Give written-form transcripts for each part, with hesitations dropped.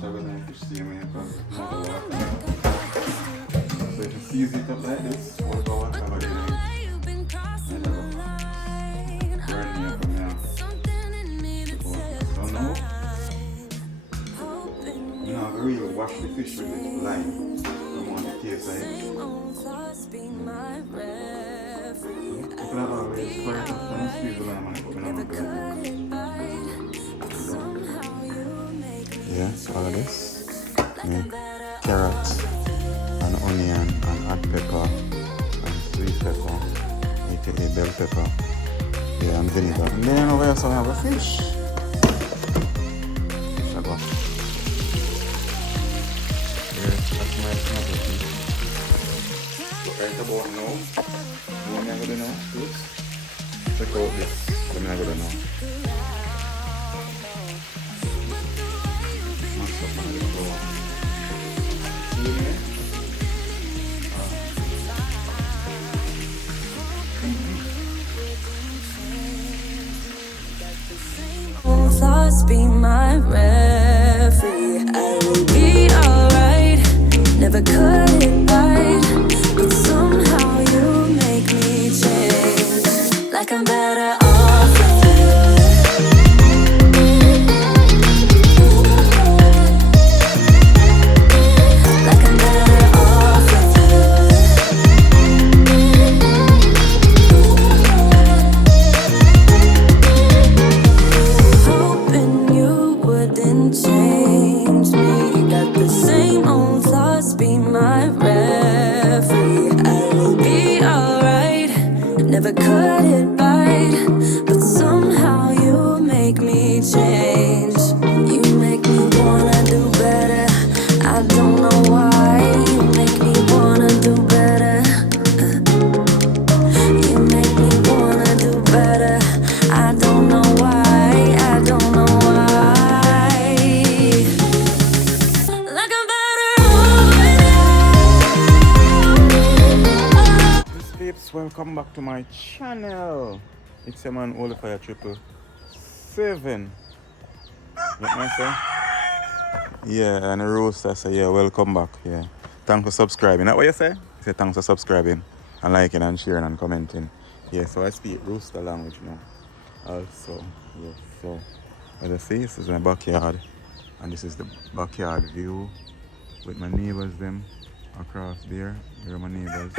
water when I fish steam because it's not the water. So if you season it up like this, pour the water over there, and it'll burn me up now. So now, you know, I really wash the fish with the lime. I want the taste like it. You can always fry it up and squeeze the lime and put it on the yeah, all of this. Yeah. Carrot and onion and hot pepper and sweet pepper, aka bell pepper. Yeah, and vinegar. And then over here so I have a fish. Fish I got. Yeah, that's my tomato fish. So right about now, what am I going to do now? Check out this. What am I going to do now? Thoughts be my referee. I will be alright. Never cut it right, but somehow you make me change. Like I'm better off with you. Like I'm better off with hoping you wouldn't change me. Got the same old thoughts, be my referee. I will be alright. Never cut it right, but somehow you make me change. You make me wanna do better. I don't know why. You make me wanna do better. You make me wanna do better. I don't know why. I don't know why. Like I'm better off with you. Yes, peeps, welcome back to my channel. It's your man Olifire 777. You know what I say? Yeah, and the roaster say, yeah, welcome back. Yeah. Thanks for subscribing. That what you say? You say thanks for subscribing and liking and sharing and commenting. Yeah, so I speak rooster language now. Also, yeah, so as I see, this is my backyard. And this is the backyard view with my neighbors them across there. There are my neighbors.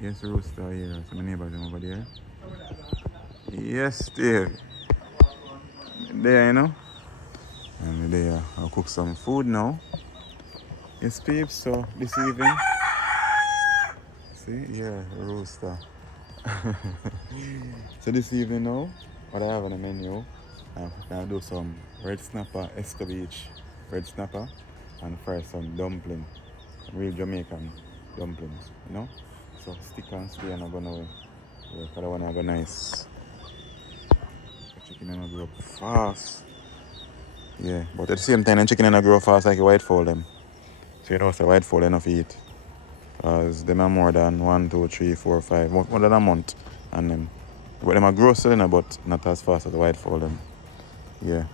Yes, the rooster here. So my neighbors them over there. Yes, Steve. There, you know. And there, I'll cook some food now. Yes, peeps, so this evening. See, yeah, rooster. So this evening now, what I have on the menu, I'm gonna do some red snapper, Escovitch Red snapper, and fry some dumpling, some real Jamaican dumplings, you know. So stick and stay and I'm gonna yeah, cause I wanna go nice. The chicken gonna grow up fast. Yeah, but at the same time, the chicken gonna grow fast like a white fowl them. So you know, it's a white fowl enough eat. Because them are more than 1, 2, 3, 4, 5, more than a month. And them, but them are grow still, but not as fast as the white fowl them. Yeah.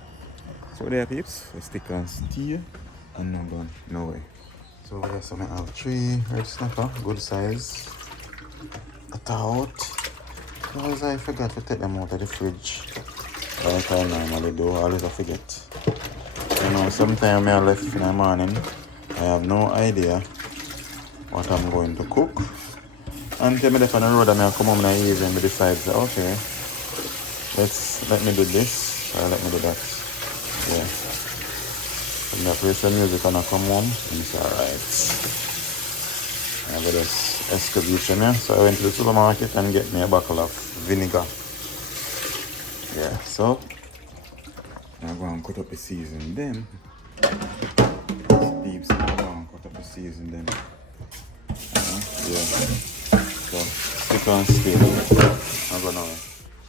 So there, peeps, we stick and steer, and no done, no way. So over there, so I have 3 red snapper, good size. Cut out. Because I forgot to take them out of the fridge. Like I normally do, I always forget. You know, sometimes I left in the morning, I have no idea what I'm going to cook. Until me left on the road and I come home in the evening and decide, okay, let me do this or let me do that. Yeah. And I play some music and I come home and it's alright. I got this Escovitch in here. So I went to the supermarket and get me a bottle of vinegar. Yeah, so I'm going to cut up the season them. Peeps, I'm going to cut up the season them. Yeah. So stick and stay. I'm gonna.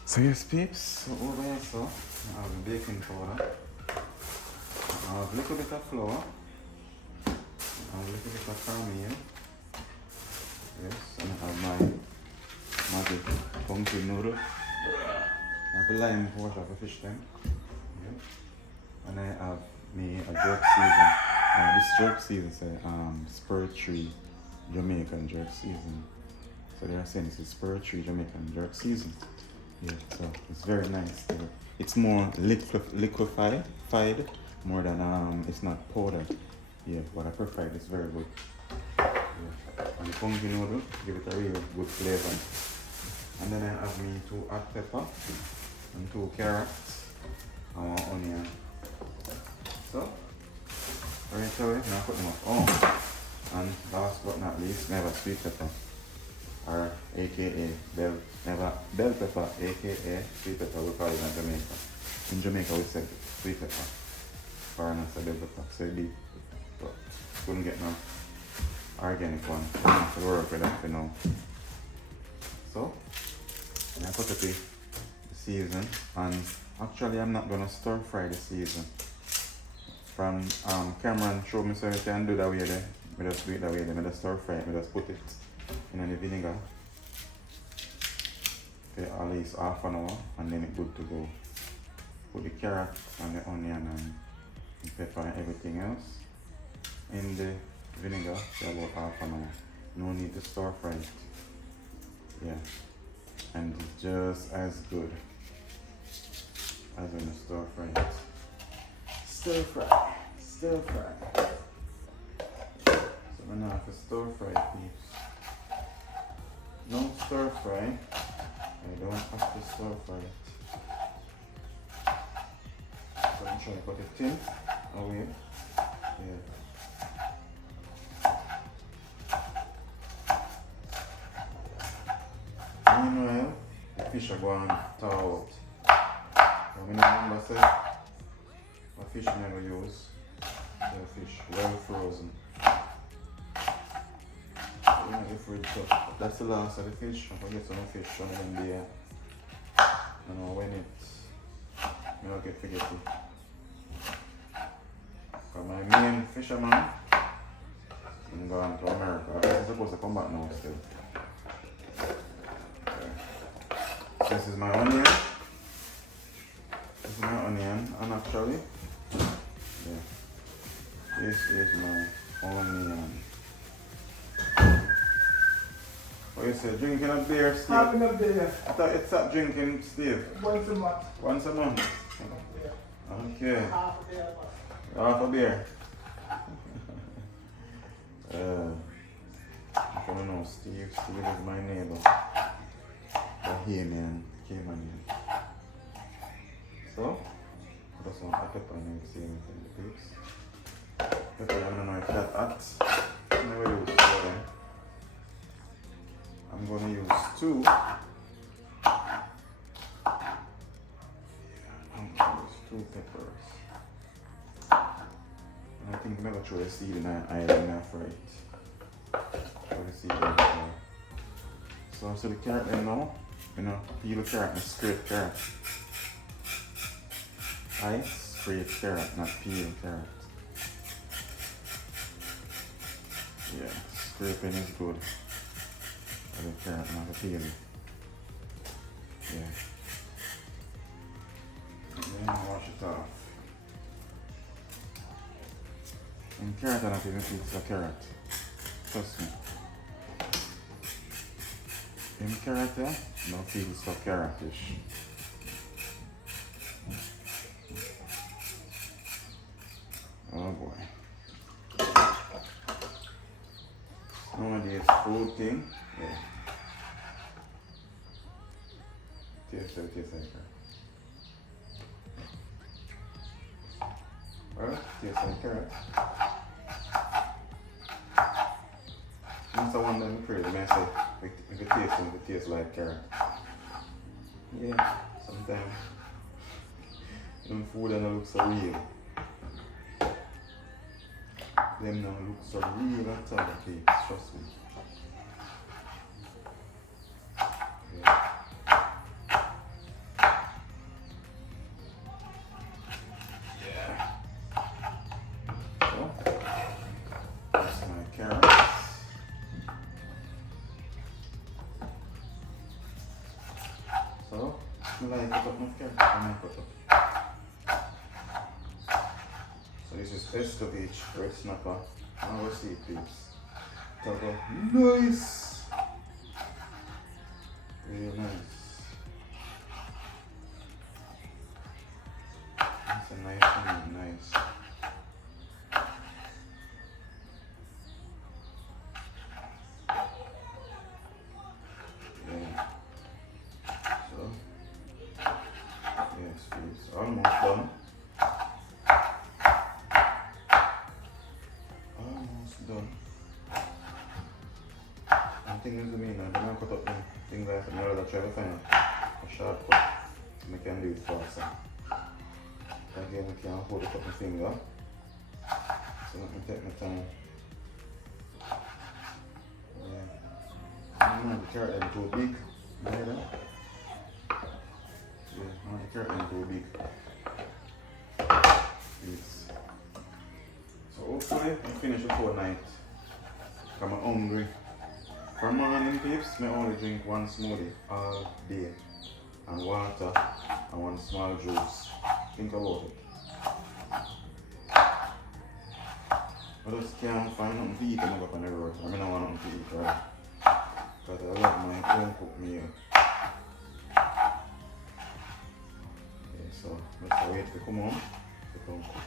So yes, peeps. So over here, so I have baking powder. I have a little bit of flour. I have a little bit of caramel. Yes, and I have my magic pumpkin noodle. I have a lime water for fish tank. Yeah. And I have me a jerk season. This jerk season say spur tree Jamaican jerk season. So they are saying this is spur tree Jamaican jerk season. Yeah, so it's very nice. It's more liquefied more than it's not powdered. Yeah, but I prefer it. It's very good. Yeah. And the funky noodle give it a real good flavor. And then I have me 2 hot pepper and 2 carrots and 1 onion. So right away, now put them up. Oh, and last but not least, never sweet pepper, or aka bell pepper, aka sweet pepper. We call it in Jamaica. In Jamaica, we say sweet pepper. Foreigners say bell pepper. So deep, but couldn't get no organic one. I have to work with that for now. So I put it the season, and actually I'm not gonna stir fry the season. From Cameron showed me so you can do that way there. I just do it that way there. I just stir fry it. I just put it in the vinegar for at least half an hour, and then it's good to go. Put the carrot and the onion and the pepper and everything else in the vinegar for about half an hour. No need to stir fry it. Yeah. And it's just as good as when you stir fry it. Stir fry. So we now have to stir fry peeps. No stir fry. I don't have to stir fry it. So I'm trying to put the tin away. Yeah. Meanwhile, the fish are going to thaw out. So I remember say, what fish I never use. The fish well frozen. So in the fridge, so that's the last of the fish. I'm gonna get some fish on them there. You know when you know get forget it. Cause my main fisherman I'm going to America. I'm supposed to come back now still. Okay. This is my onion. This is my onion, and actually, yeah. This is my onion. What you say, drinking a beer, Steve? Having a beer. I thought it's stop drinking, Steve. Once a month. Once a month? Yeah. Okay. Half a beer. Half a beer. I don't know, Steve is my neighbor. Bahamian, Caymanian. So, that's one pepper and see anything in the pigs. Pepper, I don't know if that hot. Never use it for them. I'm gonna use 2. Yeah, I'm gonna use 2 peppers. And I think I'm gonna throw a seed in an island after it. Throw the seed in there. So the carrot then now, peel the carrot and scrape carrot. I scrape carrot, not peel carrot. Yeah, scraping is good. The carrot, not the peeling. Yeah. And then wash it off. And carrot are not even pizza carrot. Trust me. In carrot, no feel so carrotish. Oh boy. Nowadays, food thing, yeah. Tastes like carrot. Well, tastes like carrot. Once I want them crazy, I say, if it tastes like carrot. Yeah, sometimes food don't look so real. Them don't look so real at all, cakes, trust me. Yeah. So, that's my carrots. So, I like to put my carrots in my cut up. So So this is Escovitch Red snapper. Now we'll see it, peeps. Taco. Nice! Really nice. That's a nice one, nice. Yeah. So, yes, peeps. Almost done. Almost done. The thing is with me now, I'm going to cut up the things like that. I'm going to try to find a shortcut so I can do it faster. Again, I can't hold it up my finger. So let me take my time. Yeah. I don't want the carrot them too big. You hear that? Yeah, I want the carrot them too big. Yes. So hopefully I finish before night. I'm hungry. For morning peeps, I only drink one smoothie all day. And water and one small juice. Think about it. I just can't find nothing to eat when I go on the road. I mean, I want nothing to eat, right? But I love my home cooked meal. Okay, so let's wait to come home to come cook.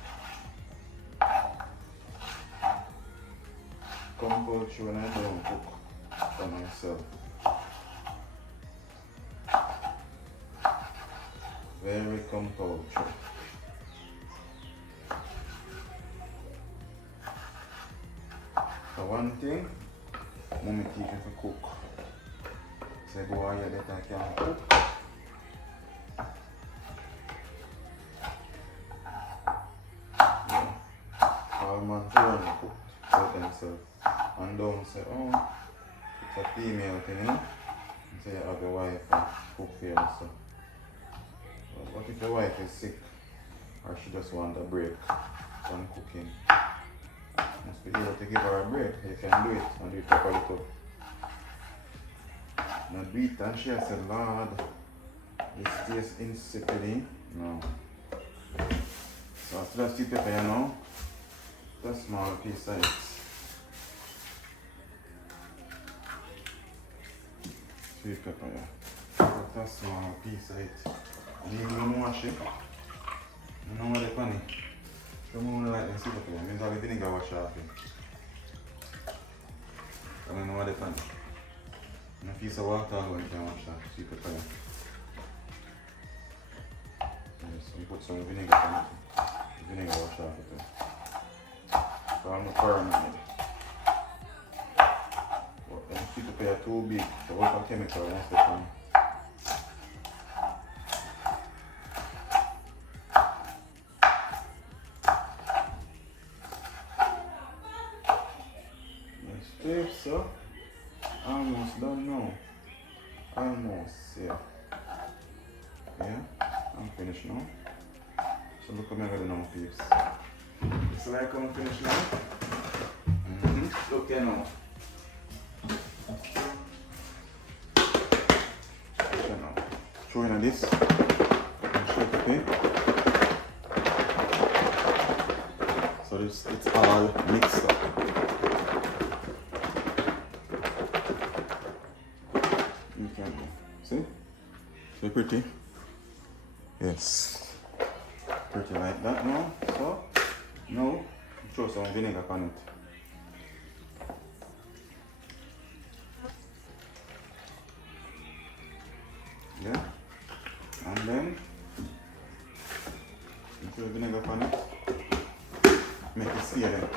Compulsory when I don't cook for myself. Very compulsory. So one thing, mommy teach me to cook. Say go out here that I can cook. Yeah. All man to learn to cook for themselves. And don't say, oh, it's a female thing, you know? And say you have a wife and cook for yourself. But what if your wife is sick or she just wants a break from cooking? You must be able to give her a break. You can do it and do it properly too. Not do it and she said, Lord, this tastes insipid. No. So after that sweet pepper, you know, that's a small piece of it. Sweet pepper, yeah. That's a small piece of it. And even when you wash it, you know what they're funny. Someone like the sweet pepper, means all the vinegar wash off it. I don't know what they're funny. And a piece of water alone you can wash off sweet pepper. Yes, we put some vinegar on it. The vinegar wash off it. So I'm not paranoid. But the sweet pepper are too big, so what a chemical and stuff. So, almost done now. Almost, yeah. Yeah, I'm finished now. So look at me already now, peeps. So like I'm finished now. Look here now. Okay now. Throw in this. And shake it in. So it's all mixed up. See? So pretty? Yes. Pretty like that now. So, now, throw some vinegar on it. Yeah. And then, throw vinegar on it. Make it searing.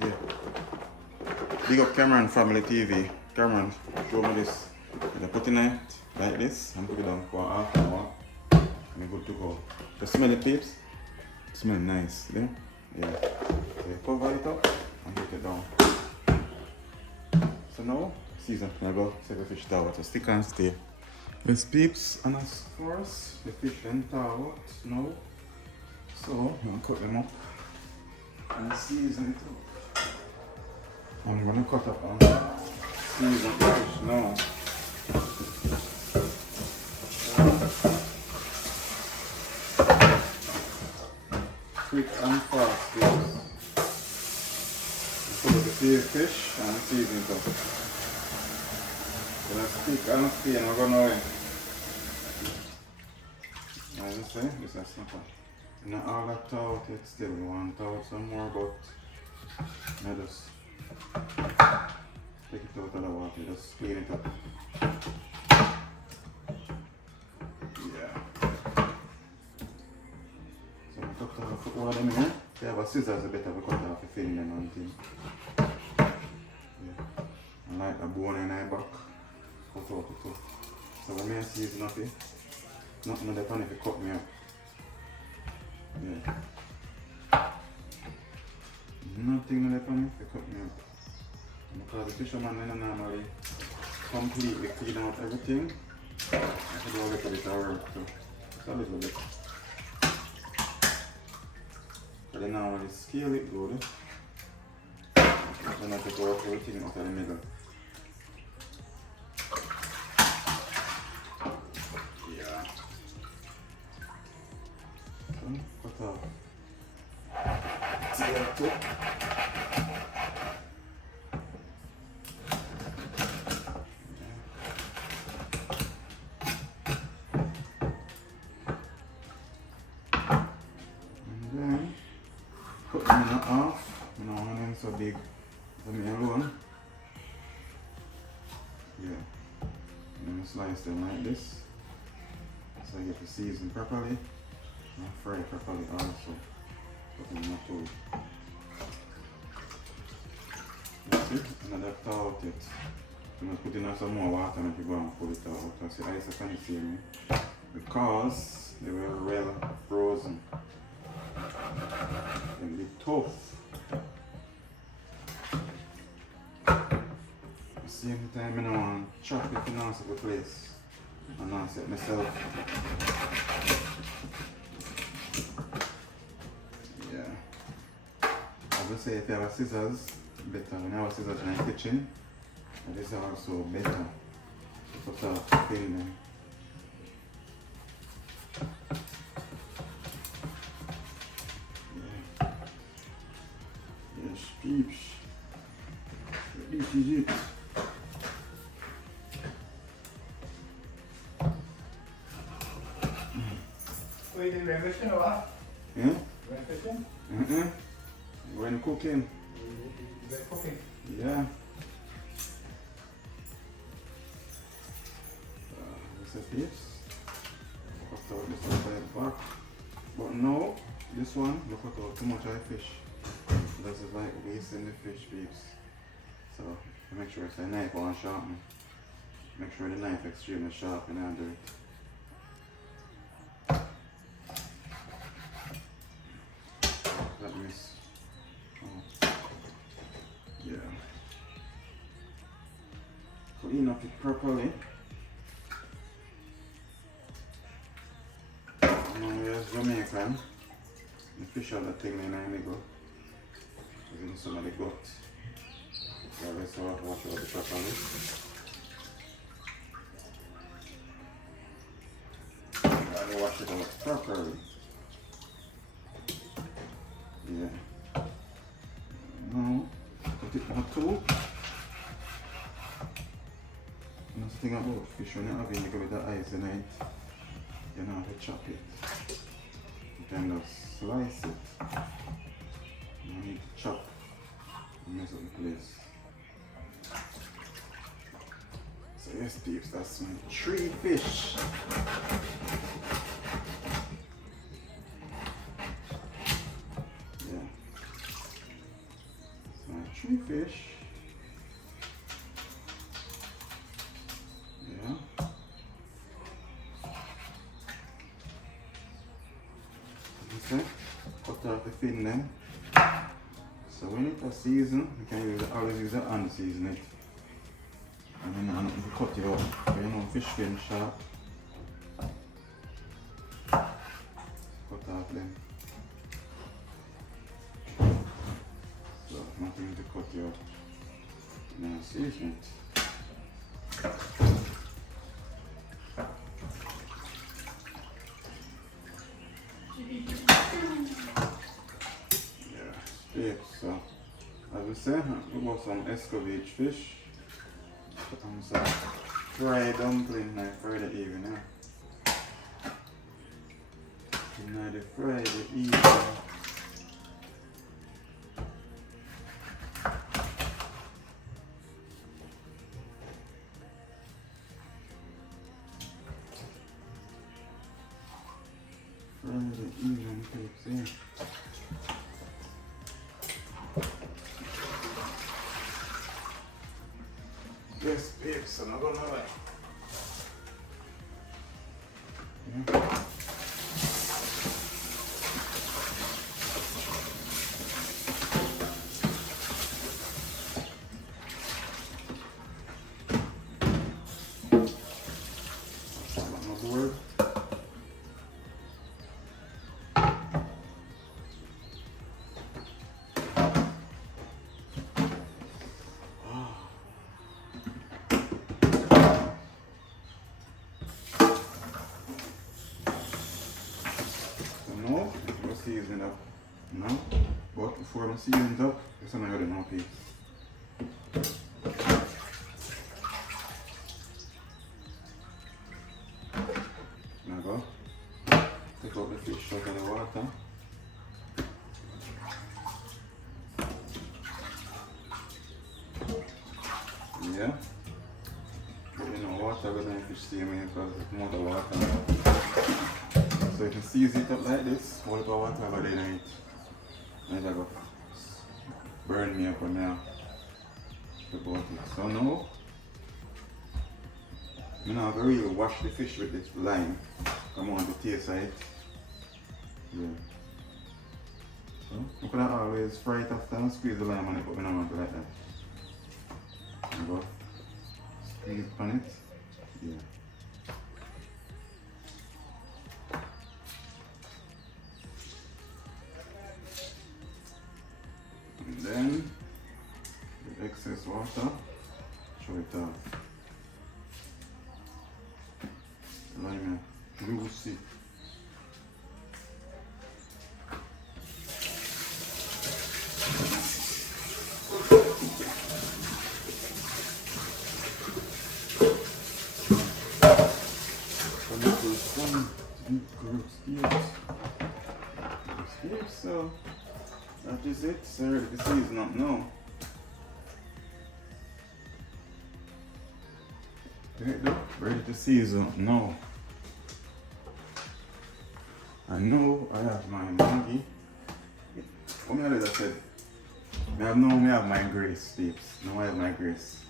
Yeah. Big up Cameron Family TV. Cameron, show me this. I put in it like this and put it down for half an hour and we're good to go. Just smell it, peeps. It smells nice, yeah? Yeah. So you cover it up and put it down. So now, season. I go save the fish thaw out. Stick and stay. Yes, peeps, and of course, the fish and thaw out now. So, I'm going to cut them up and season it up. I'm going to cut up and season the fish now. fish and season it up. So let's stick and stay and we're going away. As I say, this is a snapper. Not all that out yet still, we want out some more, but I just take it out of the water, just clean it up. Yeah. So I cut off all of them here. If you have a scissors, it's better to cut off the fin them and thing. Yeah. I like the bone in my back. Cut out it too. So when I season up it, nothing on the pan if you cut me up. Yeah. Nothing on the pan if you cut me up. Because the fisherman don't normally completely clean out everything. I should do a little bit of work too. Just a little bit. But they normally scale it good. Then I have to work everything out of the middle. Yeah. So, cut off. See that too? So big for me alone. Yeah. And then slice them like this. So I get to season properly and fry properly also. Put them in my food. That's it. Another thaw it. I'm going to put in some more water and if you go and pull it out. I see ice can see me. Because they were well frozen. And be tough. Same time I don't want to chop it in a nice place and not set myself. Yeah. I would say if you have a scissors, better. When you have a scissors in the kitchen, it is also better to cut off the fin them. Yeah. Yes, peeps. This is it. Wait, you went fishing or what? Yeah? You went fishing? When cooking. You went cooking? Yeah. This is this. Cut out this one by the back. But no, this one, you cut out too much of the fish. This is like wasting the fish, peeps. So make sure it's a knife or sharpen. Make sure the knife is extremely sharp and under it. That miss. Oh. Yeah. Clean up it properly. Now we have Jamaican. The fish are the thing in the middle. There's some of the gut. So let's wash it out properly. Gotta wash it out properly. Yeah. Now, put it on two. That's the thing about fish when you're having it with the ice in it, you know how to chop it. You can just slice it. You need to chop and mess up the place. So yes, peeps, that's my 3 fish. Yeah. That's my 3 fish. Yeah. Okay. Cut off the fin then. So when it's a season, you can always use the hand season it. And then you cut it out. So you know fish fin sharp. Cut off them. So nothing to cut it out. Now season it. say, we got some Escovitch fish. And some fried dumpling like Friday evening. Now the Friday evening. Friday evening cakes, yeah. Yes, babes, I'm not gonna lie. Yeah. Word. No, we'll season it up now. But before I season it up, there's something I gotta know, please. Now go. Take out the fish out of the water. Yeah. But you know, water goes in the fish same way because it's more the water. So you can season it up like this, hold up the water over there and it might go burn me up on now. About it. So now, I'm not going to really wash the fish with this lime. I want the taste of it. Yeah. So, you could always fry it after and squeeze the lime on it, but I don't want to like that. And go squeeze on it. Yeah. And then the excess water, throw it off. Lime juicy. So that is it, sir. The season up now. Ready to season up now. I know I have my Maggie. What me I said? I have my grace tips. Now I have my grace.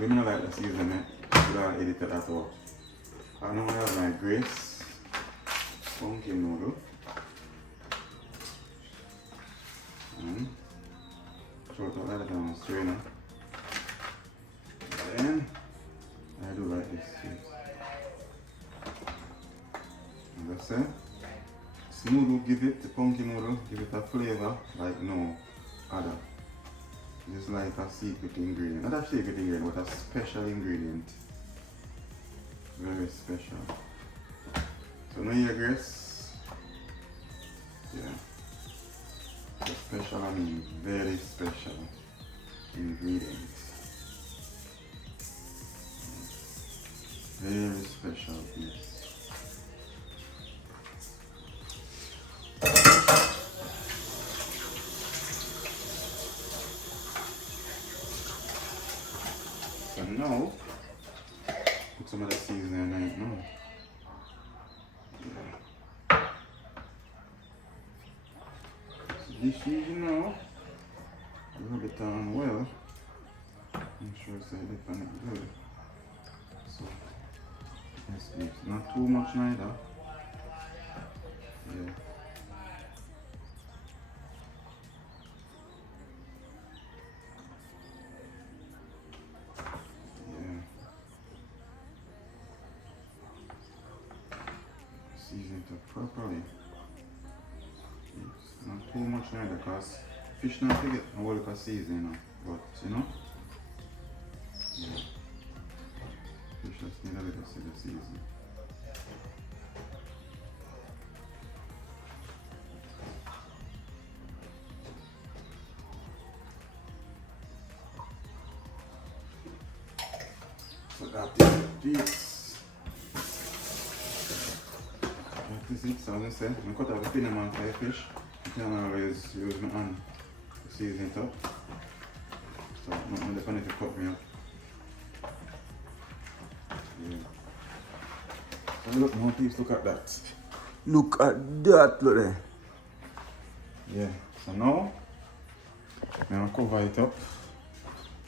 We don't like the season, man. We don't edit that out. I know I have my grace. Funky noodle. And throw it out down the strainer. Then I do like this too. And that's it. This noodle give it, the pumpkin noodle, give it a flavor like no other. It's like a secret ingredient. Not a secret ingredient, but a special ingredient. Very special. So now your grace. Yeah. The special, I mean very special ingredients. Very special piece. So now, put some of the seasoning in it now. Yeah. So this is, you know, rub it on well. Make sure it's a dip on it good. So, yes, it's not too much neither. Yeah. Yeah. Season it up properly. It's not too much neither because fish not to get a whole heap of seasoning, but you know. Yeah. Fish just need a little season. So that is this. That is it, so as I said, I cut out the thin amount of fish. You can always use my hand to season it up. So I'm not going to cut me up. Yeah. So look more peeps, look at that. Look at that, look there. Yeah, so now I'm going to cover it up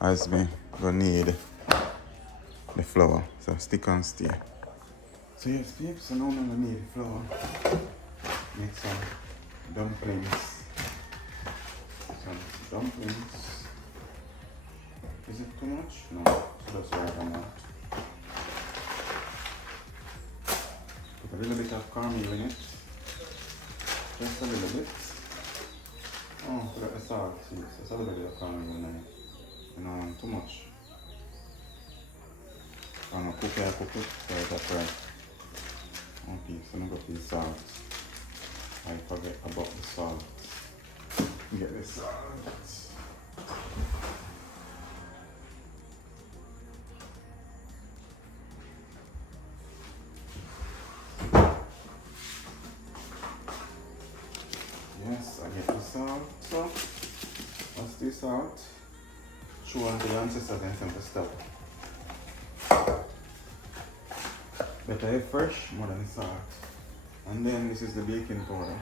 as me gonna need the flour. So stick and stay. So yes peeps, so now I'm gonna need the flour. Make some dumplings. Some dumplings. Is it too much? No, that's right amount. Put a little bit of cornmeal in it. Just a little bit. Oh, forgot the salt. Just a little bit of cornmeal in it. You know, too much. I'm gonna cook it, so that's right. Okay, so I'm gonna put the salt. I forget about the salt. Get the salt. Yes, I get the salt. So, what's the salt? Show until the ancestors and some stuff. Better have fresh more than salt. And then this is the baking powder.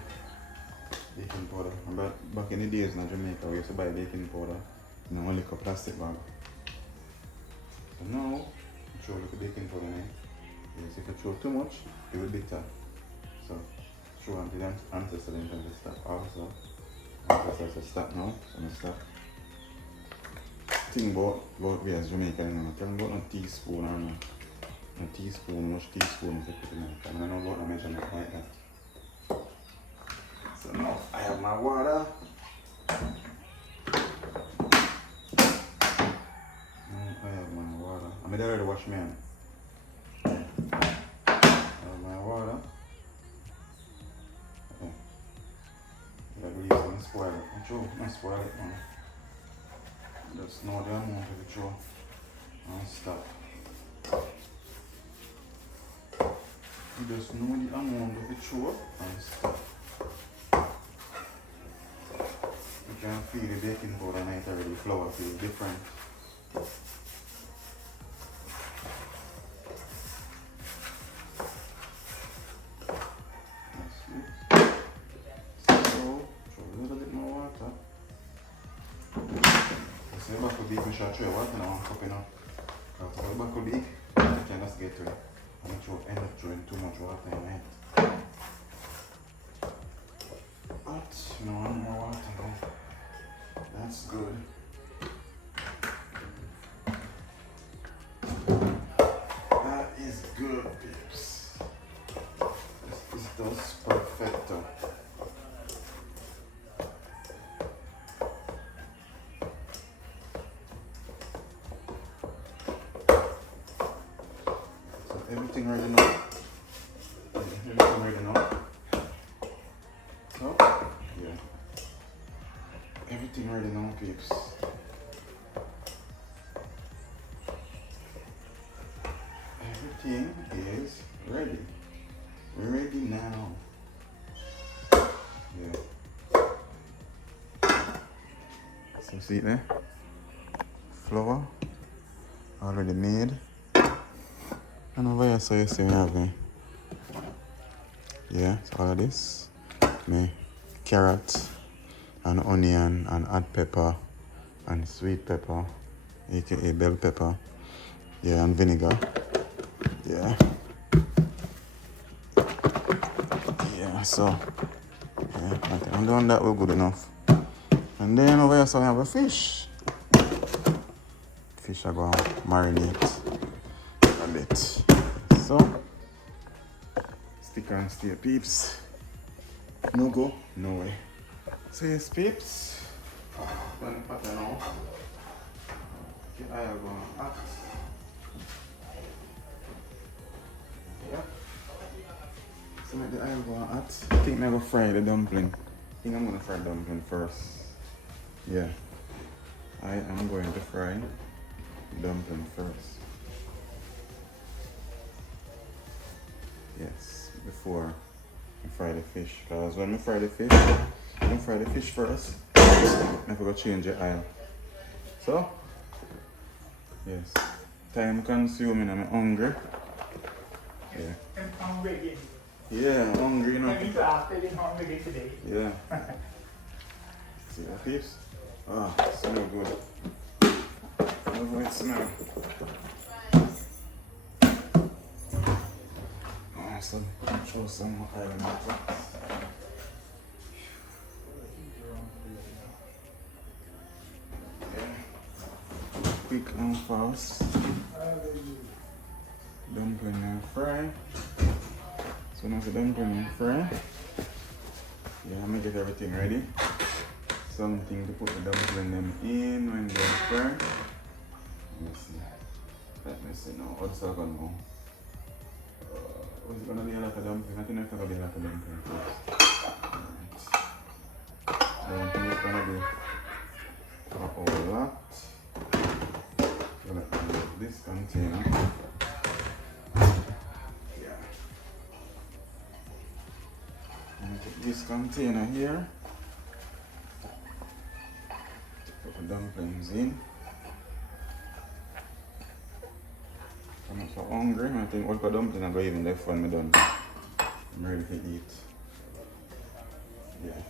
Baking powder. But back in the days in Jamaica we used to buy baking powder in a little plastic bag. So now throw a little baking powder in. Yes, if you throw too much, it will bitter. So throw until the ancestors and some stuff also. Ancestors will stop now. So I'm stop. Think about we as Jamaican, tell me about a teaspoon or no. A teaspoon, much teaspoon if you put in it. I don't know what I measurement like that. So now I have my water. Now I have my water. I made already wash my hand. I have my water. Okay. I believe I'm going to spoil it. I'm sure I'm going to spoil it now. Just know the amount of the throw and stop. You just know the amount of the throw and stop. You can feel the baking powder and it already flour feels different. That's it. So throw a little bit more water. So the buckle beef, I should throw water now, I'm cupping up. Because the buckle beef, you can just get to it. I'm going to end up throwing too much water in it. But, you know, one more water now. That's good. That is good, peeps. This is just perfecto. Everything ready now. Everything ready now. So, yeah. Everything ready now, peeps. Everything is ready. We're ready now. Yeah. So see it there? Flour already made. And over here, so you see me have me. Yeah, so all of this. Me carrot and onion and hot pepper and sweet pepper, aka bell pepper. Yeah, and vinegar. Yeah. Yeah, so yeah, I think I'm doing that we're good enough. And then over here, so we have a fish. Fish I go marinate a bit. So stick and stay, peeps. No go, no way. So yes, peeps. Then put it now. Okay, I am going to act. Yeah. So make the oil go on hot. I think I'm going to fry the dumpling. I think I'm going to fry the dumpling first. Yeah. I am going to fry the dumpling first. Yes, before I fry the fish. Because when I fry the fish first, I forgot to change the oil. So, yes, time consuming, I'm hungry. Yeah. I'm hungry again. Yeah, I'm hungry, you know. I need to ask you, I'm hungry again today. Yeah. See that piece? Ah, smell good. Love how it smell. Awesome. Throw some more oil in my pot. Yeah. Quick and fast. Dumpling and fry. So now the dumpling and fry. Yeah, I'm gonna get everything ready. Something to put the dumpling them in when they're fry. Let me see. Let me see now. What's that gonna go? Was it gonna be like a dumpling? I think it's gonna be like a dumpling first. Alright. I don't think it's gonna be a whole lot. Gonna put this container. Yeah. And put this container here. Put the dumplings in. I'm not so hungry. I think all the dumplings are going even left when I'm done. I'm ready to eat. Yeah.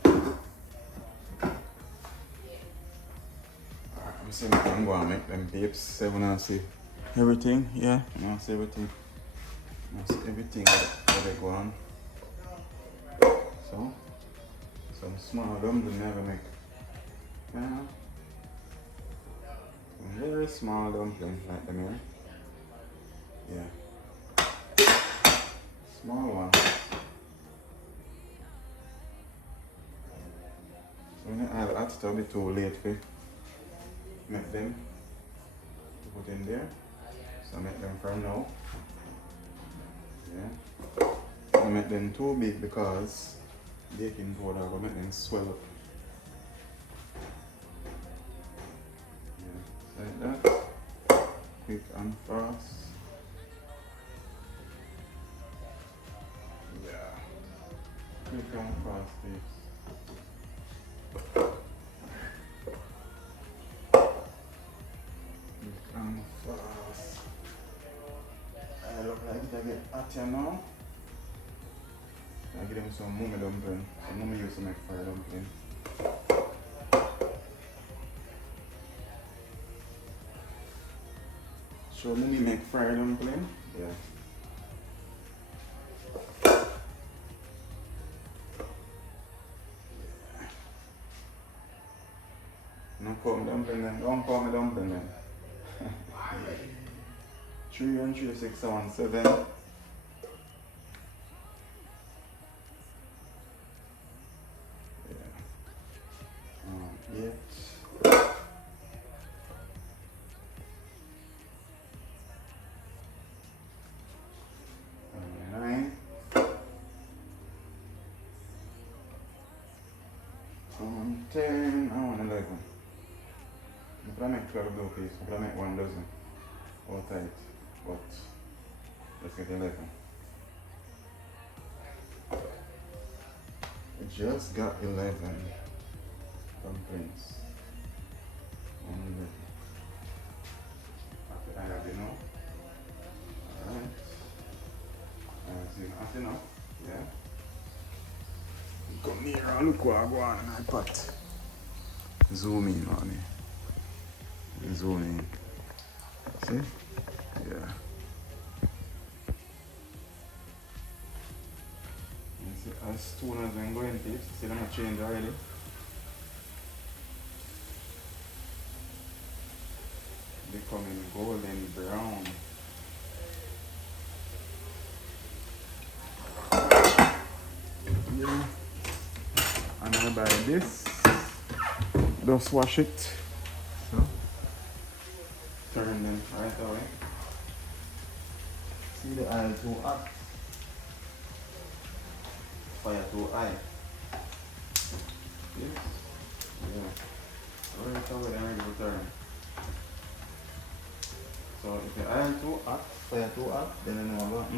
Alright, I'm seeing if I'm going to make them babes. Say when I see everything. Yeah, I want to see everything. I want to see everything that they go on. So, some small dumplings never make. Yeah. Some very small dumplings like them here. Yeah. Small one. So when I add hot, it'll be too late for make them put in there. So I make them from now. Yeah. I make them too big because baking powder will make them swell up. Yeah. Like that. Quick and fast. Yeah. Quick and fast, please. Quick and fast. I look like it get hot here now. I give them some mummy dumpling. Some mummy used to make fried dumpling. So mummy make fried dumpling? Yeah. Don't call me dumpling then. Don't call me dumpling then. 3 and 3, 6, 7, 7. Yeah. 8. 9. 10. I want 11. If I make 12 blue piece, if I make 1 dozen. All tight. But let's get 11. We just got 11 dumplings. After I have enough. Alright. That's enough. Yeah. Come here and look what I go on in my pot. Zoom in on it. Zoom in. See? Yeah. You see, as soon as I'm going to see them change already. Becoming golden brown. Yeah. And I buy this. Just wash it. So turn them right away. See the oil too hot. Fire too high. Yes. Yeah. Right away and ready to turn. So if the oil too hot, fire too hot, then I know what.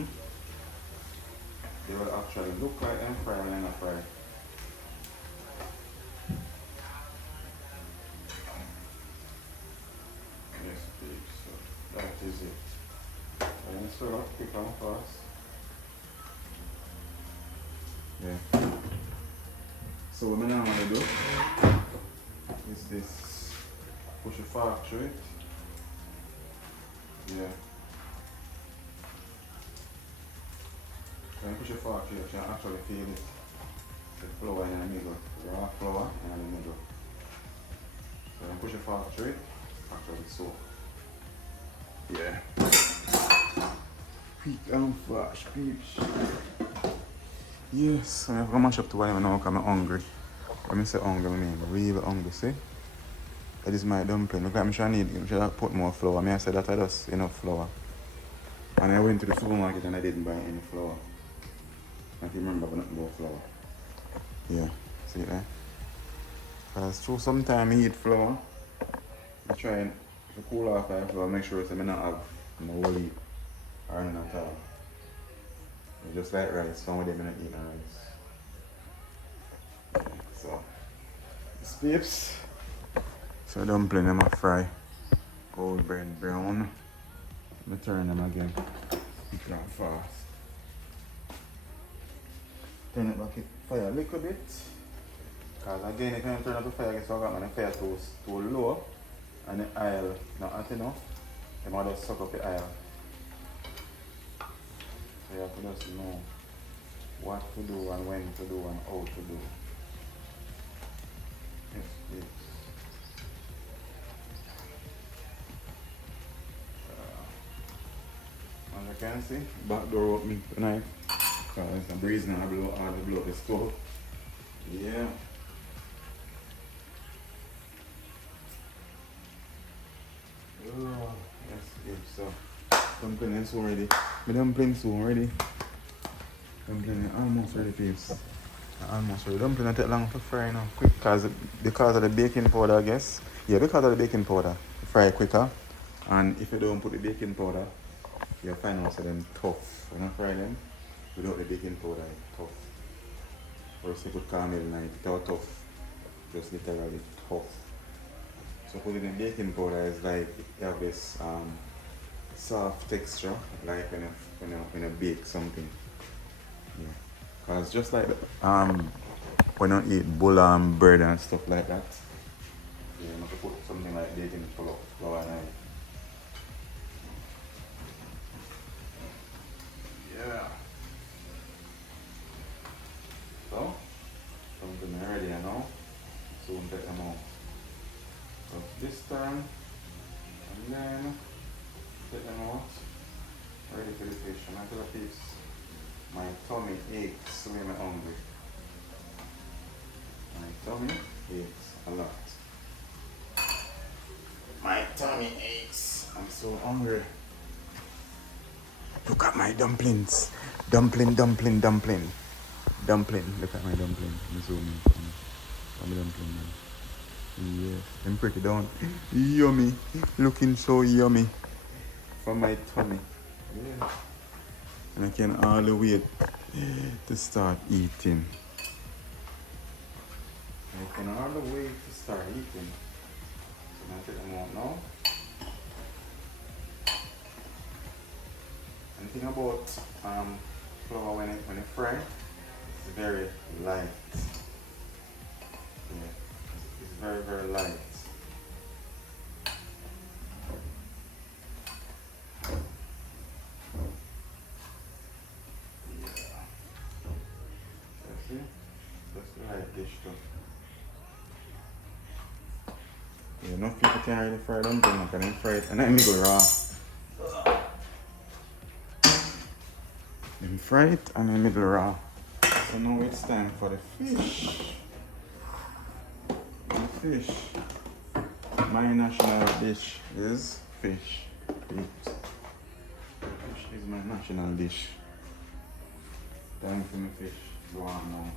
they will actually look like them fry when they're not fried. Yes, please. So that is it. And it's sort of quick and fast. Yeah. So what I normally do is this. Push a fork through it. Yeah. When you push a fork through it, you can actually feel it. The flour in the middle. Raw flour in the middle. So when you push a fork through it, actually soak. Yeah. Quick and fast, peeps. Yes, I'm gonna mash up to whatever now because I'm hungry. When I say hungry, I mean really hungry, see? That is my dumpling. Look, I'm sure I should put more flour. I said that I just enough flour. And I went to the supermarket and I didn't buy any flour. I can remember nothing about flour. Yeah, see it there? Because through some time I eat flour, I try and to cool off my flour, make sure I not have no whole heap or none at all. It's just like rice, some of them I not eat rice. Yeah, so, this peeps. So dumpling them a fry. Gold bread brown. I turn them again. Quick and fast. Turn it back at fire a little bit. Because again, if you turn up the fire, I guess I got my fire too low and the oil not hot enough, then I just suck up the oil. So you have to just know what to do and when to do and how to do. Yes, please. As you can see, back door opening tonight. Because it's a breeze now, I blow the stove. Yeah. Oh, yes, yes, so dumpling soon ready. My dumpling soon ready. Dumpling almost ready, peeps. Almost ready. Dumpling take long to fry now. Quick because of the baking powder, I guess. Yeah, because of the baking powder. Fry quicker. And if you don't put the baking powder, you'll find also them tough. When you fry them, without the baking powder, it's tough. Or if you put caramel in it, it's all tough. Just literally tough. So putting in baking powder is like you have this soft texture, like when you bake something. Yeah. Cause just like when you eat bull bread and stuff like that, you have to put something like baking flour in it. Yeah. So something ready now. Soon take them out. So this time, and then take them out. Ready for the fish. And after the piece, my tummy aches when I'm hungry. My tummy aches a lot. My tummy aches. I'm so hungry. Look at my dumplings. Dumpling. Dumpling. Look at my dumpling. I'm zoom in. I'm dumpling. Yes, I'm pretty down. Yummy. Looking so yummy. For my tummy. Yeah. And I can hardly wait to start eating. I can hardly wait to start eating. So I'm gonna take them out now. And the thing about flour when it fry, it's very light. Yeah, it's very, very light. See? Just the right dish too. Yeah, enough people can really fry dumpling, I can fry it and then go raw. Then fry it and then middle raw. So now it's time for the fish. The fish. My national dish is fish. Fish is my national dish. Time for my fish. Go on now.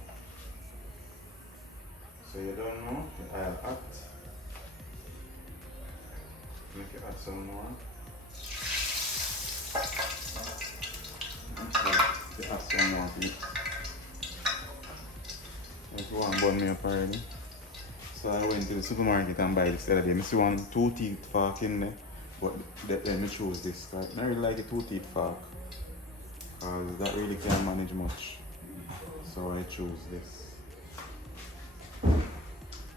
So you don't know, I'll add. Make it add some more. Okay. The That's one more to eat. Like one bun me up already. So I went to the supermarket and buy this the other day. I see one 2-teeth fork in there. But then I chose this. I don't really like a 2-teeth fork. Because that really can't manage much. So I chose this.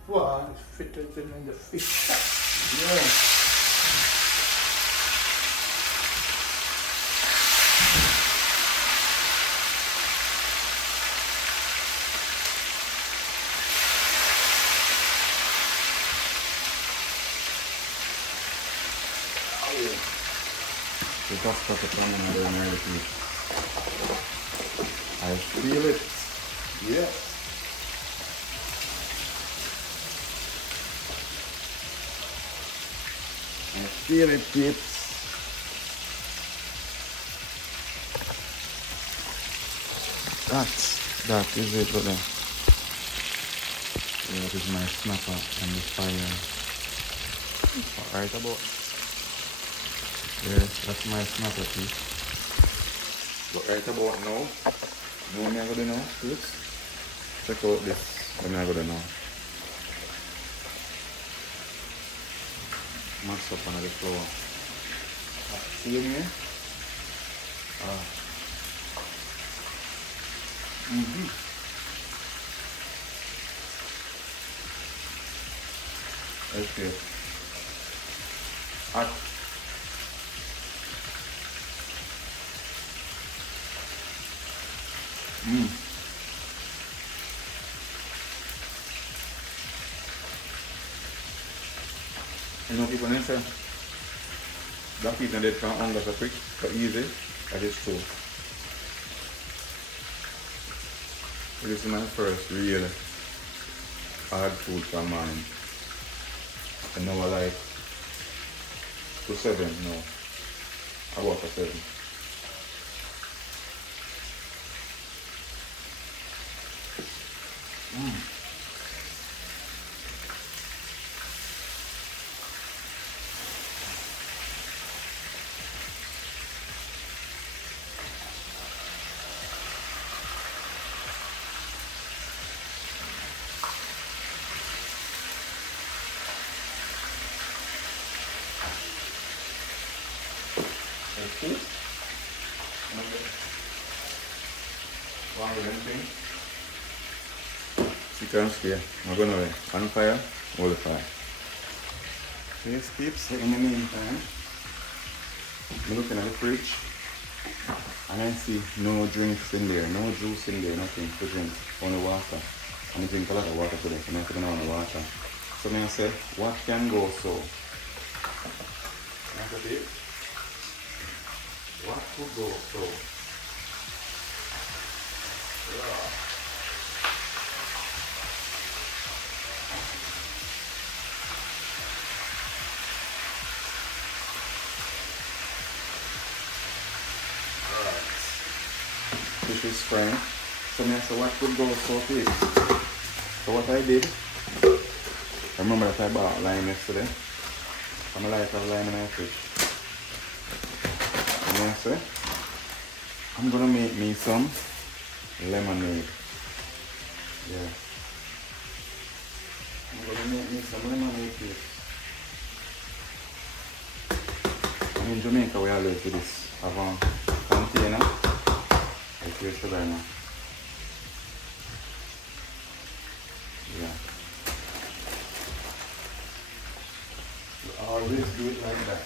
Well, it's fitted in the fish. Yeah. The tough stuff is coming out of American. I feel it. Yeah. I feel it, kids. That is it, brother. Yeah, that is my snapper and the fire. Alright about. Yes, that's my snapper piece. But right about now, know what I'm gonna do now, kids? Check out this. What I'm gonna do now. Mash up another flour. See in here? Okay. Hot. You know people say that eating dead from hunger so quick, so easy. That is true. This is my first real hard food from mine. And now I like to 7 now. I work for 7. Okay. One thing. Chicken steak. I'm going to on fire, hold the fire. These tips in the meantime. I'm looking at the fridge and I see no drinks in there, no juice in there, nothing to drink, only water. And I drink a lot of water today, so I'm not going to water. So I say, what can go so? What could go so? Yeah. Fish is frying. So I said, what could go so quick? So what I did, I remember that I bought lime yesterday. I'm like of lime in my fish. And I said, I'm gonna make me some lemonade. Yeah. I'm gonna make me some lemonade here. And in Jamaica we always do this. Have a container. Like here's the burner. Yeah. You always do it like that.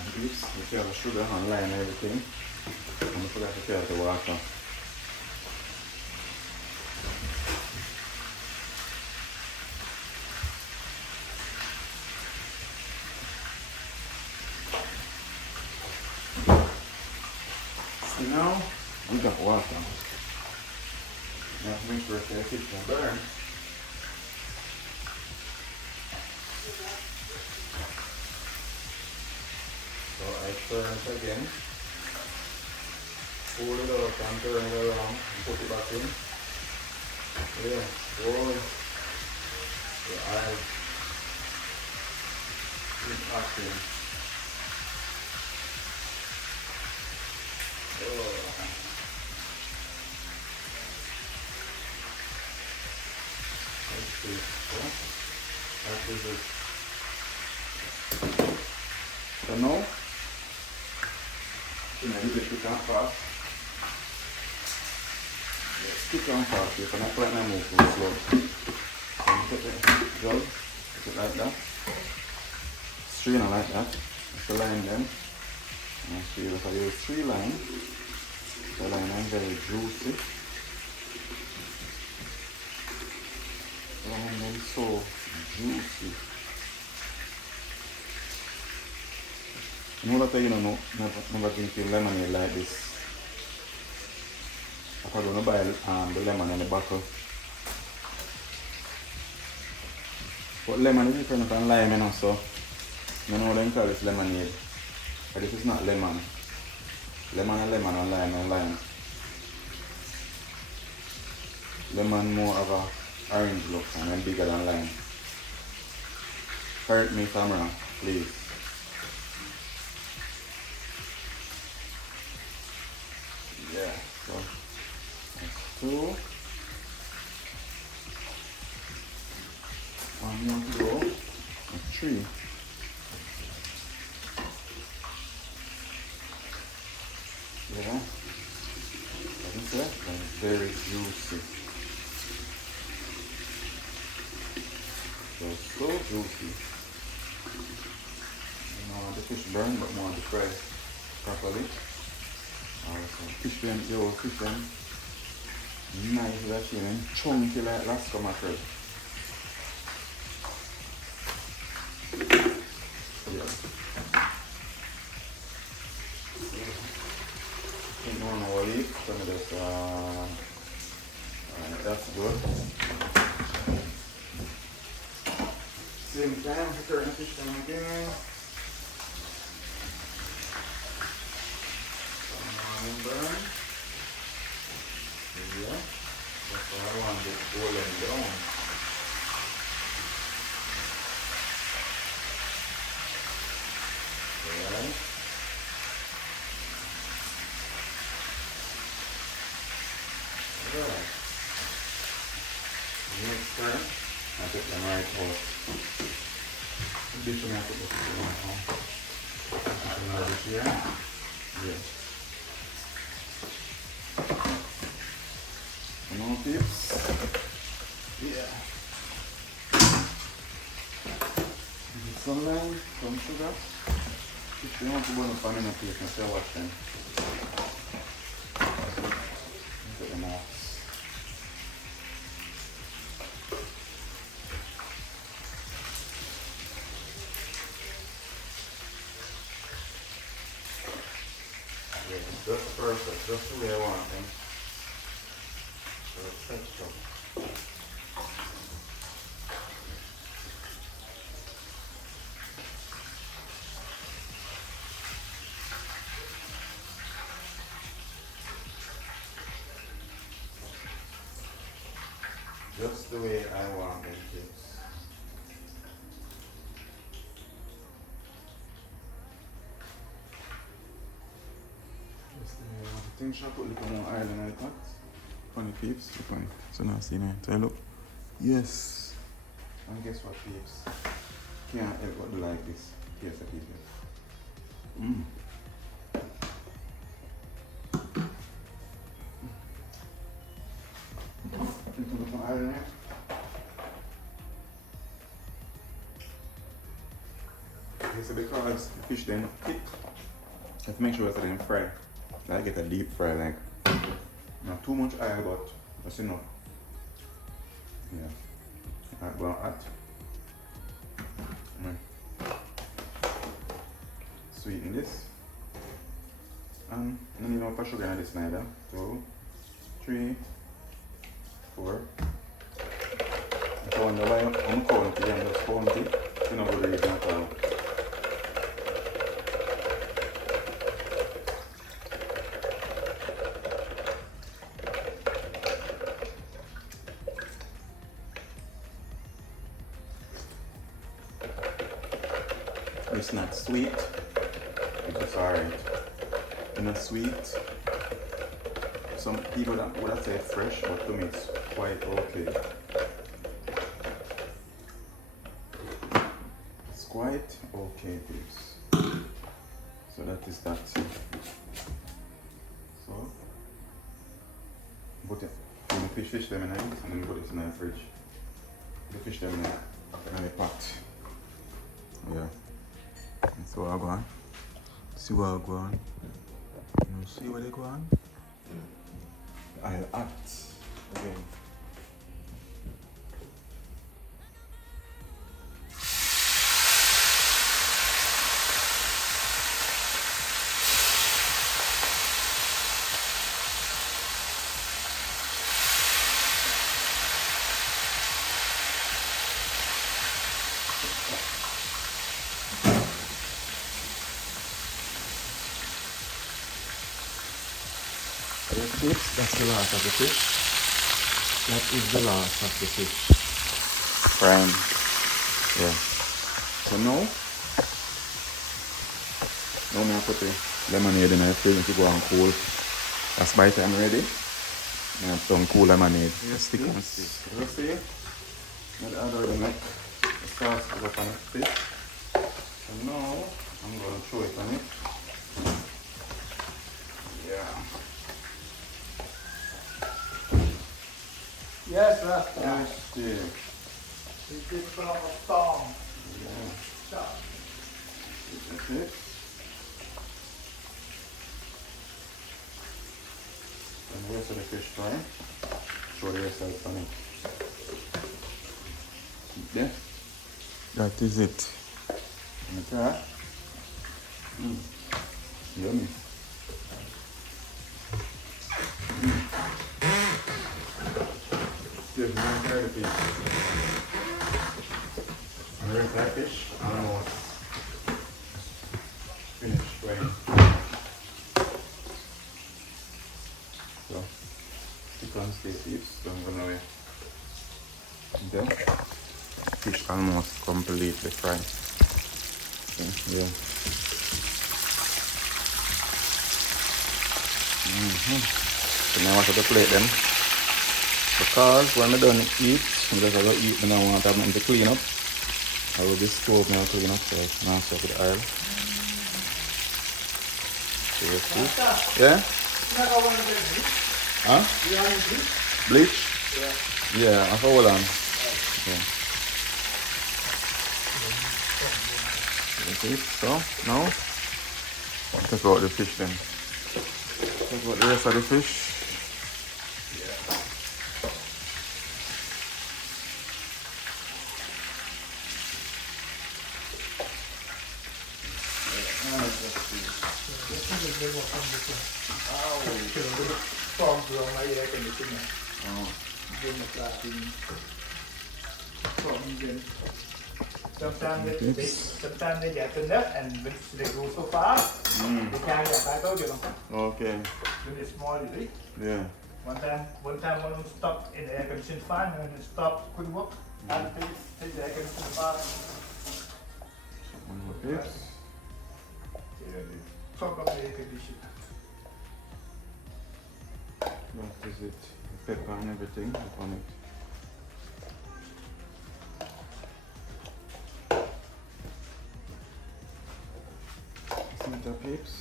And this, if you have sugar and lime and everything, and I forgot to fill the water. So now we got water. Now make sure that it can burn. So I turn it again, pull it out and turn it around and put it back in. Yeah, roll it. So I It's acting. Oh. Let's see. Oh. That is it. So now, you know, you just cook on fast. Let's cook on fast. You can apply and move too slow. So you put the jug, put it like that. Strainer like that. Just line them. And see if I use 3 lines. The line is very juicy. Line them so juicy. You know that you know, never drink lemonade like this. I don't buy the lemon in the bottle. But lemon is different from lime, you know, so you know they call this lemonade. But this is not lemon. Lemon and lemon and lime and lime. Lemon more of a orange look and then bigger than lime. Correct me if I'm wrong, please. Yeah, so that's 2. 1 more to go. That's 3. Yeah, as I said, that's very juicy. So juicy. You know, the fish burn, but more to fry properly. Also, fish them, nice that you know, chunky like Alaska mackerel. Yeah. I think one more leaf, some of this, that's good. Same time, turn the fish down again. Some burn. Yeah, that's what I want it golden brown. Alright. Alright. Next turn, I put them right out. This one I put this one over here. Yeah. More peeps. Yeah. Some lime, some sugar. If you want to burn a pan in a plate, you can wash them. Put them out. Yeah, just perfect, just the way I want them. Perfecto. Just the way I want them, kids. Just the way I want it. I think I'll put a little more oil in it. Funny peeps, funny. So now see now. So look. Yes. And guess what, peeps? Can't help but do like this. Here's the peeps. Little more oil in it. Okay, so because the fish then thick, you have to make sure that they fry. Like get a deep fry, like not too much oil, but that's enough. Yeah. Alright, go hot. Sweeten this. And no need no for sugar in this neither. 2, 3, 4. I wonder why I'm counting, I'm just counting. You know what it is now. It's not sweet. It's alright. It's not sweet. Some people that would have said fresh, but to me it's quite okay. It's quite okay, peeps. So that is that. So put it. I'm gonna fish them in it and then put it in the fridge. The fish them in a pot. Yeah. That's what I go on. See what I go on. You see where they go on? I'll act again. That's the last of the fish. That is the last of the fish. Frying. Yeah. So now I put the lemonade in the fridge to go and cool. That's by the time ready. I have some cool lemonade. Yes, stick and stick. You see? Now the other one, the sauce is up on the fish. So now I'm going to throw it on it. Yeah. Yes, Rasta. Yes, dear. It's just from a storm. Yeah. Stop. That's it. And the rest of the fish fry. Show the rest of it on it. Yeah. That is it. Okay. Yummy. There's one third of fish. And the rest of that fish, almost finished frying. So, stick on stay peeps, don't go nowhere. Okay. Fish almost completely fried. Okay, yeah. So now I have to plate them. Because when I done eat, I'm just going to eat and I want to have nothing to clean up. I will just stove now clean up, so it's now stuff with the oil. So you see? Yeah? Huh? Bleach? Yeah, I hold on. Okay. Okay, so now take out the fish then. Take out the rest of the fish. Sometimes they get enough and when they go so far, they can't get back out, you know. Okay. When it's small, you see. Yeah. One time one stopped in the air conditioning fan and it stopped, couldn't work. And take the air conditioning fan. Okay. Talk of the air conditioner. That is it. Pepper and everything on it. Center peeps.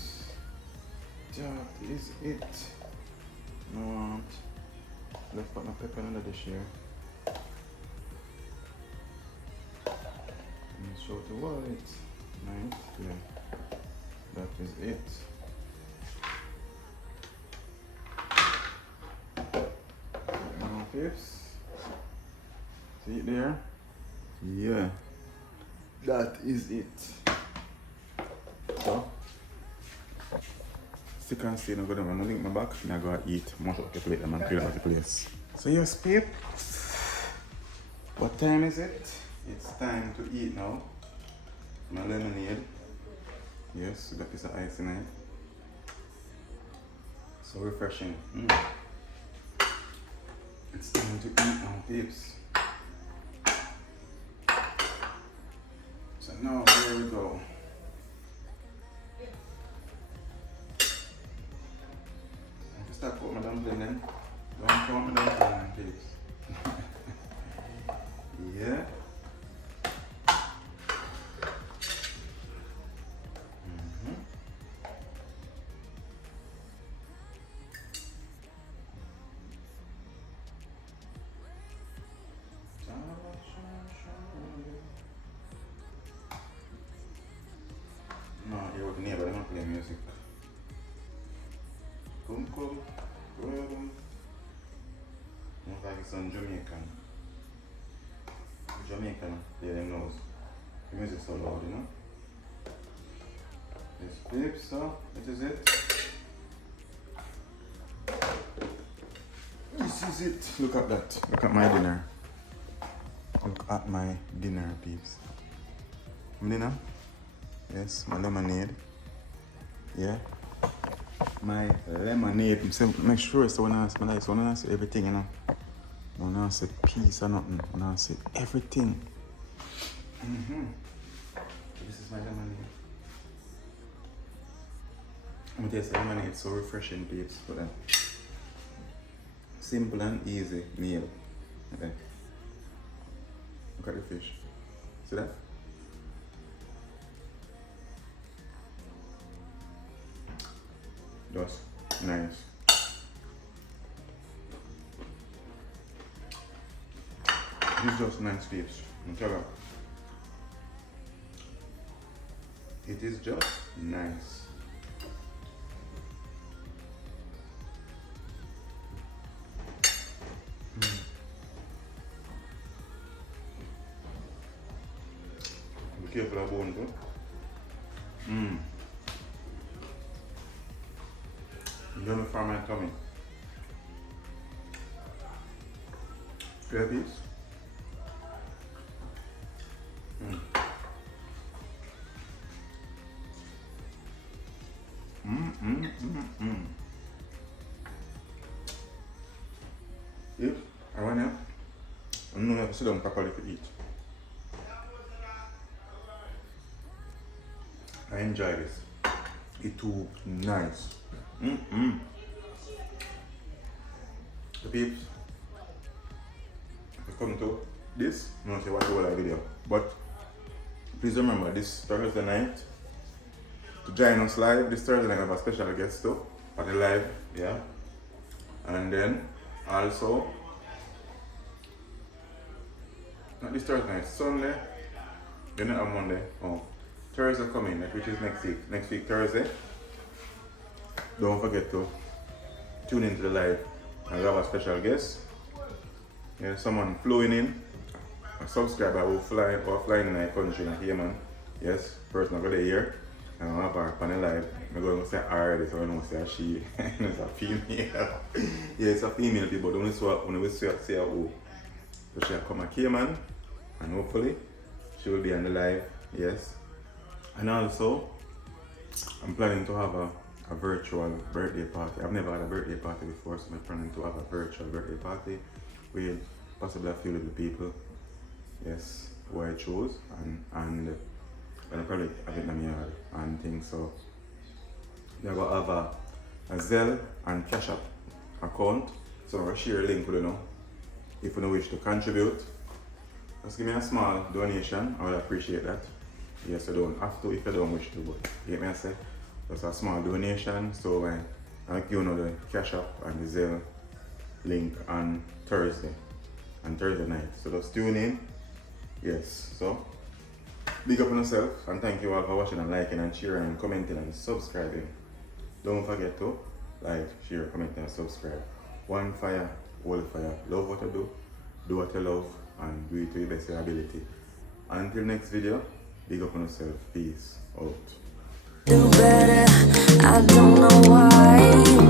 That is it. No want. Let's put my pepper in the dish here. And show the white. Nice. Yeah. That is it. Now peeps. See it there? Yeah. That is it. So, stick and stay, I'm gonna link my back and I go eat most of the plate and clear out the place. So yes, peeps, what time is it? It's time to eat now. My lemonade. Yes, we got piece of ice in it. So refreshing. It's time to eat now, peeps. So now here we go. dumpling then. Don't count the dumpling, please. Yeah. No, here with the neighbor, they don't play music. Come, come, come. Looks like it's on Jamaican. Jamaican, yeah, them knows. The music's so loud, you know? Yes, babe, so, this is it. This is it. Look at that. Look at my dinner. Look at my dinner, peeps. My dinner? Yes, my lemonade. Yeah. My lemonade. Make sure so when I say everything, you know. When I say peace or nothing. When I say everything. This is my lemonade. I'm gonna taste the lemonade. It's so refreshing, peeps. For that. Simple and easy meal. Okay. Look at the fish. See that? Just nice. This is just nice peeps. It is just nice. Be careful of bone too. Yummy from my tummy. Fair piece. If I want to, I know have to sit down properly to eat. I enjoy this. It's too nice. The peeps, if you come to this, I'm not sure watch the whole video, but please remember this Thursday night to join us live. This Thursday night I have a special guest too at the live, yeah. And then also, not this Thursday night, Sunday, then not on Monday. Oh, Thursday coming, which is next week. Next week Thursday. Don't forget to tune into the live. I have a special guest. Yeah, someone flying in, a subscriber who flying in my country in Yemen. Yes, person over there. And I have her on the live. I'm going to say already, so I don't say she. It's a female. Yeah, it's a female people, but when we say her who. So she'll come to Cayman, and hopefully she will be on the live. Yes. And also, I'm planning to have a virtual birthday party. I've never had a birthday party before, so I'm planning to have a virtual birthday party with possibly a few little people, yes, who I chose, and I'll probably have it in my yard and things. So I will have a Zelle and Cash App account, so I'll share a link with you know. If you wish to contribute, just give me a small donation. I would appreciate that. Yes, you don't have to if you don't wish to, but you get me I say. Just a small donation, so I'll give you the Cash App and the Zelle link on Thursday night. So just tune in. Yes, so big up on yourself and thank you all for watching and liking and sharing and commenting and subscribing. Don't forget to like, share, comment and subscribe. One fire, all fire. Love what you do what you love, and do it to your best ability. Until next video, big up on yourself. Peace out. Do better, I don't know why.